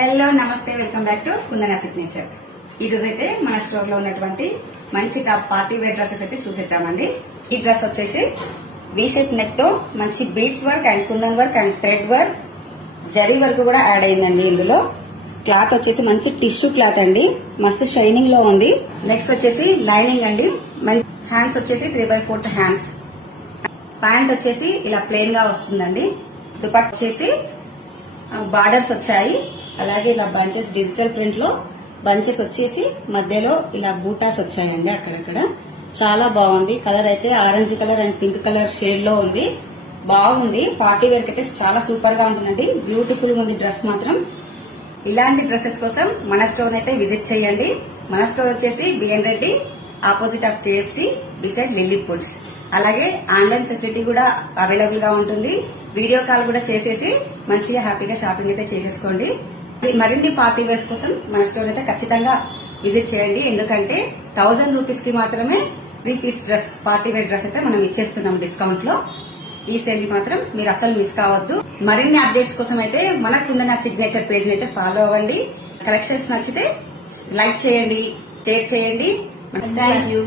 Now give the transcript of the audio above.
Hello నమస్తే, welcome back to Kundana signature. ఈ రోజు అయితే మన స్టోర్ లో ఉన్నటువంటి మంచి టాప్ పార్టీ వేర్ డ్రెస్సెస్ అయితే చూసేద్దామండి. ఈ డ్రెస్ వచ్చేసి వీ షేప్ నెక్ తో మంచి beads work and kundan work and thread work zari work కూడా యాడ్ అయిందండి. ఇందులో క్లాత్ వచ్చేసి మంచి టిష్యూ క్లాత్ అండి, మస్తు షైనింగ్ లో ఉంది. నెక్స్ట్ వచ్చేసి లైనింగ్ అండి, హ్యాండ్స్ వచ్చేసి 3/4 హ్యాండ్స్. ప్యాంట్ వచ్చేసి ఇలా ప్లెయిన్ గా వస్తుందండి. దుపట్టా వచ్చేసి బార్డర్స్ వచ్చాయి, అలాగే ఇలా బంచెస్ డిజిటల్ ప్రింట్ లో బంచెస్ వచ్చేసి మధ్యలో ఇలా బూటాస్ వచ్చాయండి అక్కడక్కడ. చాలా బాగుంది. కలర్ అయితే orange colour and pink colour shade లో ఉంది. బాగుంది. పార్టీ వేర్ అయితే చాలా సూపర్ గా ఉంటుందండి. బ్యూటిఫుల్ ఉంది డ్రెస్ మాత్రం. ఇలాంటి డ్రెస్సెస్ కోసం మన స్టోర్ అయితే విజిట్ చేయండి. మన స్టోర్ వచ్చేసి BN Reddy opposite of KFC beside Lilly Foods. అలాగే ఆన్లైన్ ఫెసిలిటీ కూడా అవైలబుల్ గా ఉంటుంది. వీడియో కాల్ కూడా చేసేసి మంచిగా హ్యాపీగా షాపింగ్ అయితే చేసేసుకోండి. మరిన్ని పార్టీ వేర్స్ కోసం మన స్టోర్ అయితే ఖచ్చితంగా విజిట్ చేయండి. ఎందుకంటే 1000 రూపీస్ కి మాత్రమే 3 piece dress party wear dress అయితే మనం ఇచ్చేస్తున్నాం డిస్కౌంట్ లో. ఈ సేల్ మాత్రం మీరు అసలు మిస్ కావద్దు. మరిన్ని అప్డేట్స్ కోసం అయితే మన కింద సిగ్నేచర్ పేజ్ అయితే ఫాలో అవ్వండి. కలెక్షన్స్ నచ్చితే లైక్ చేయండి, షేర్ చేయండి. Thank you.